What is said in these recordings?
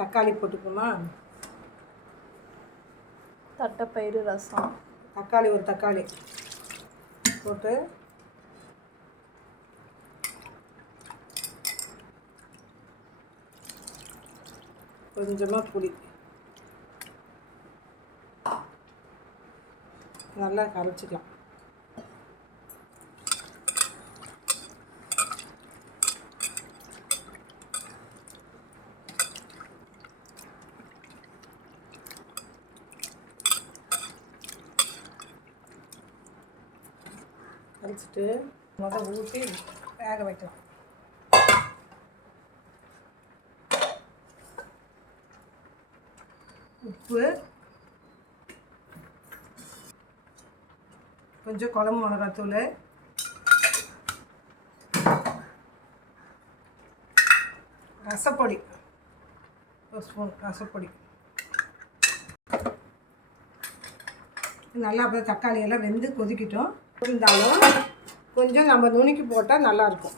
தக்காளி போட்டுக்குமா, தட்டைப்பயிறு ரசம். தக்காளி ஒரு தக்காளி போட்டு கொஞ்சமாக புளி நல்லா கரைச்சிக்கலாம். கரைச்சிட்டு ஊற்றி வேக வைக்கலாம். உப்பு, கொஞ்சம் குழம்பு மிளகாத்தூள், ரசப்பொடி ஒரு ஸ்பூன் ரசப்பொடி. நல்லா அப்போ தக்காளி எல்லாம் வெந்து கொதிக்கிட்டோம். இருந்தாலும் கொஞ்சம் நம்ம நுணுக்கி போட்டால் நல்லாயிருக்கும்.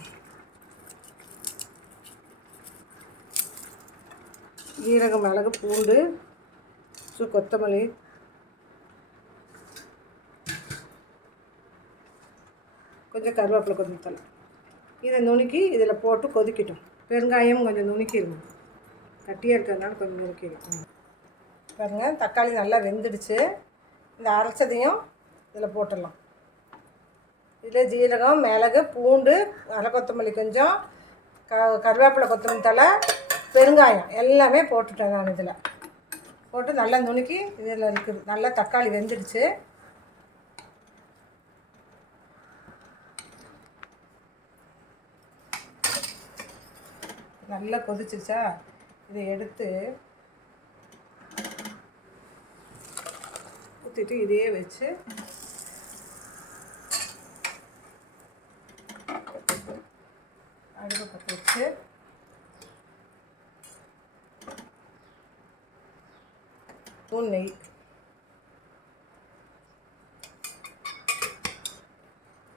ஜீரகம், மிளகு, பூண்டு, கொத்தமல்லி, கொஞ்சம் கருவேப்பிலை, கொஞ்சம் தலை இதை நுணுக்கி இதில் போட்டு கொதிக்கட்டும். பெருங்காயம் கொஞ்சம் நுணுக்கிடணும், கட்டியாக இருக்கிறதுனால கொஞ்சம் நுணுக்கிடும். பாருங்கள், தக்காளி நல்லா வெந்துடுச்சு. இந்த அரைச்சதையும் இதில் போட்டுடலாம். இதில் ஜீரகம், மிளகு, பூண்டு, அரை கொத்தமல்லி, கொஞ்சம் கருவேப்பிலை, கொத்தமல்லி தலை, பெருங்காயம் எல்லாமே போட்டுட்டேன் நான். இதில் போட்டு நல்லா நுணுக்கி இதில் இருக்குது. நல்லா தக்காளி வெந்துடுச்சு. நல்லா கொதிச்சிருச்சா, இதை எடுத்து ஊற்றிட்டு இதையே வச்சு அடுப்பை பற்ற வச்சு ஸ்பூன் நெய்,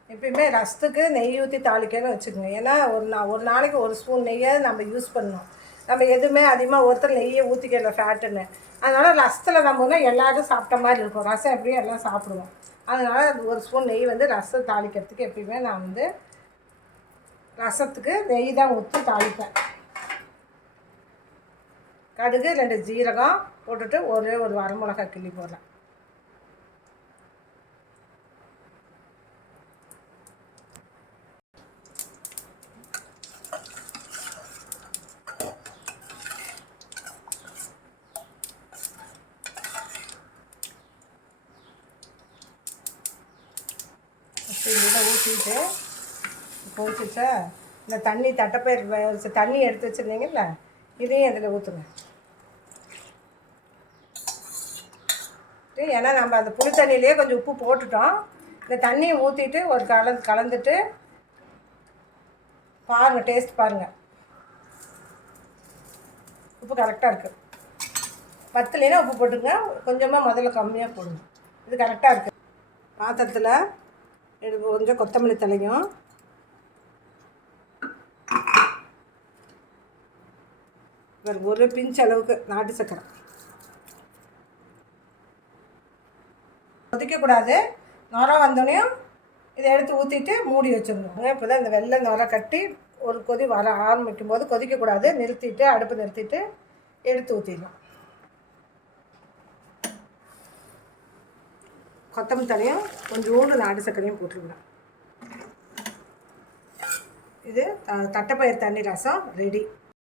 எப்பயுமே ரசத்துக்கு நெய் ஊற்றி தாளிக்கன்னு வச்சுக்கோங்க. ஏன்னா ஒரு நாளைக்கு ஒரு ஸ்பூன் நெய்யை நம்ம யூஸ் பண்ணணும். நம்ம எதுவுமே அதிகமாக ஒருத்தர் நெய்யை ஊற்றிக்கல ஃபேட்டுன்னு. அதனால் ரசத்தில் நம்ம எல்லோரும் சாப்பிட்ட மாதிரி இருக்கும். ரசம் எப்படியும் எல்லாம் சாப்பிடுவோம். அதனால் ஒரு ஸ்பூன் நெய் ரசம் தாளிக்கிறதுக்கு எப்பயுமே நான் ரசத்துக்கு நெய் தான் ஊற்றி தாளிப்பேன். கடுகு, 2 ஜீரகம் போட்டுட்டு ஒரே ஒரு வரமிளகாய் கிள்ளி போடுறேன். இதை ஊற்றிட்டு கொதிச்சிச்சா, இந்த தண்ணி தட்டைப்பயிறு தண்ணி எடுத்து வச்சுருந்தீங்கல்ல, இதையும் அதில் ஊற்றுங்க. ஏன்னா நம்ம அந்த புளி தண்ணியிலே கொஞ்சம் உப்பு போட்டுட்டோம். இந்த தண்ணியை ஊற்றிட்டு ஒரு கலந்துட்டு பாருங்கள், டேஸ்ட் பாருங்கள். உப்பு கரெக்டாக இருக்குது. பத்துலேனா உப்பு போட்டுங்க, கொஞ்சமாக முதல்ல கம்மியாக போடுங்க. இது கரெக்டாக இருக்குது. பாத்திரத்தில் கொஞ்சம் கொத்தமல்லி தலையும், ஒரு பிஞ்ச் அளவுக்கு நாட்டு சக்கரை, கொதிக்கக்கூடாது. நுரை வந்தோடனையும் இதை எடுத்து ஊற்றிட்டு மூடி வச்சிடணும். இப்போ தான் இந்த வெள்ளை நுரை கட்டி ஒரு கொதி வர ஆரம்பிக்கும் போது கொதிக்கக்கூடாது. நிறுத்திட்டு அடுப்பு நிறுத்திட்டு எடுத்து ஊற்றிடலாம். கொத்தமல்லி தலையும் கொஞ்சோண்டு நாட்டு சக்கரையும் போட்டுருங்க. இது தட்டைப்பயிறு தண்ணி ரசம் ரெடி.